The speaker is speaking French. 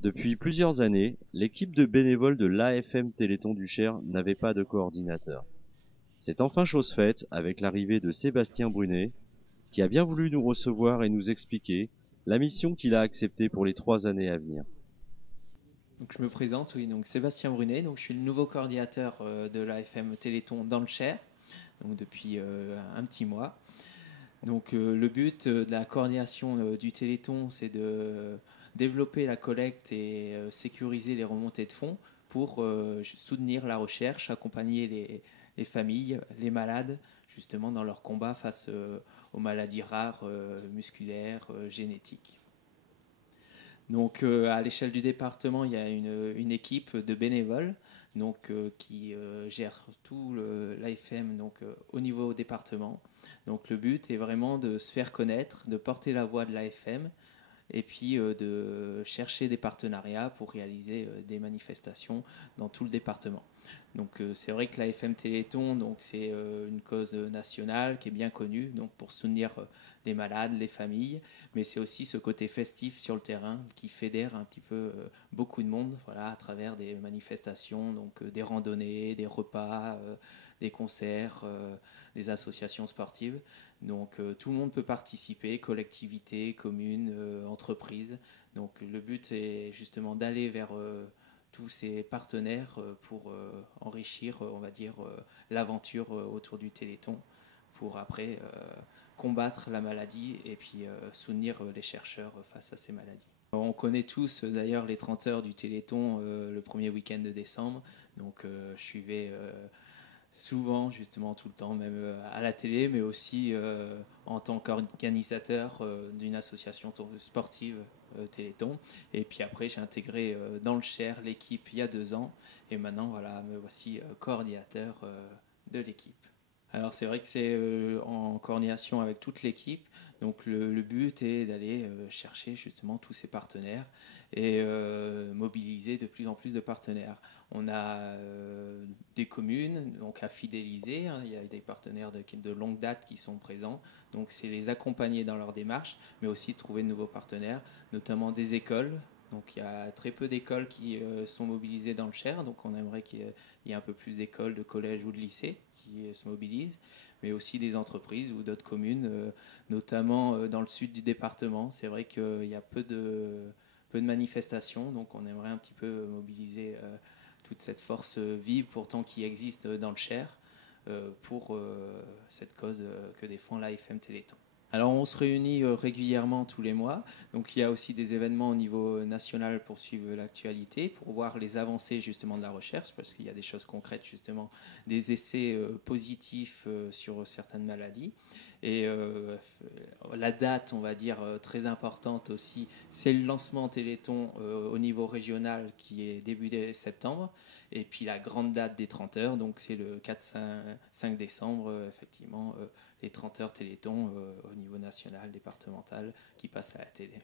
Depuis plusieurs années, l'équipe de bénévoles de l'AFM Téléthon du Cher n'avait pas de coordinateur. C'est enfin chose faite avec l'arrivée de Sébastien Brunet, qui a bien voulu nous recevoir et nous expliquer la mission qu'il a acceptée pour les 3 années à venir. Donc je me présente, oui, donc Sébastien Brunet, donc je suis le nouveau coordinateur de l'AFM Téléthon dans le Cher, donc depuis un petit mois. Donc le but de la coordination du Téléthon, c'est de développer la collecte et sécuriser les remontées de fonds pour soutenir la recherche, accompagner les familles, les malades, justement dans leur combat face aux maladies rares, musculaires, génétiques. Donc à l'échelle du département, il y a une équipe de bénévoles qui gère tout l'AFM au niveau département. Donc le but est vraiment de se faire connaître, de porter la voix de l'AFM et puis de chercher des partenariats pour réaliser des manifestations dans tout le département. Donc c'est vrai que l'AFM Téléthon, c'est une cause nationale qui est bien connue, donc pour soutenir les malades, les familles, mais c'est aussi ce côté festif sur le terrain qui fédère un petit peu beaucoup de monde, voilà, à travers des manifestations, des randonnées, des repas, des concerts, des associations sportives. Donc tout le monde peut participer, collectivités, communes, entreprises. Donc le but est justement d'aller vers tous ces partenaires pour enrichir, on va dire, l'aventure autour du Téléthon pour après combattre la maladie et puis soutenir les chercheurs face à ces maladies. On connaît tous d'ailleurs les 30 heures du Téléthon le premier week-end de décembre. Donc je suivais souvent, justement, tout le temps, même à la télé, mais aussi en tant qu'organisateur d'une association sportive Téléthon. Et puis après, j'ai intégré dans le Cher l'équipe il y a 2 ans. Et maintenant, voilà, me voici coordinateur de l'équipe. Alors c'est vrai que c'est en coordination avec toute l'équipe. Donc le but est d'aller chercher justement tous ces partenaires et mobiliser de plus en plus de partenaires. On a des communes donc à fidéliser, hein. Il y a des partenaires de longue date qui sont présents. Donc c'est les accompagner dans leur démarche, mais aussi trouver de nouveaux partenaires, notamment des écoles. Donc il y a très peu d'écoles qui sont mobilisées dans le Cher. Donc on aimerait qu'il y ait un peu plus d'écoles, de collèges ou de lycées qui se mobilisent, mais aussi des entreprises ou d'autres communes, notamment dans le sud du département. C'est vrai qu'il y a peu de manifestations, donc on aimerait un petit peu mobiliser toute cette force vive pourtant qui existe dans le Cher pour cette cause que défend l'AFM Téléthon. Alors on se réunit régulièrement tous les mois, donc il y a aussi des événements au niveau national pour suivre l'actualité, pour voir les avancées justement de la recherche, parce qu'il y a des choses concrètes justement, des essais positifs sur certaines maladies. Et la date, on va dire, très importante aussi, c'est le lancement Téléthon au niveau régional qui est début septembre. Et puis la grande date des 30 heures, donc c'est le 4-5 décembre, effectivement, les 30 heures Téléthon au niveau national, départemental, qui passent à la télé.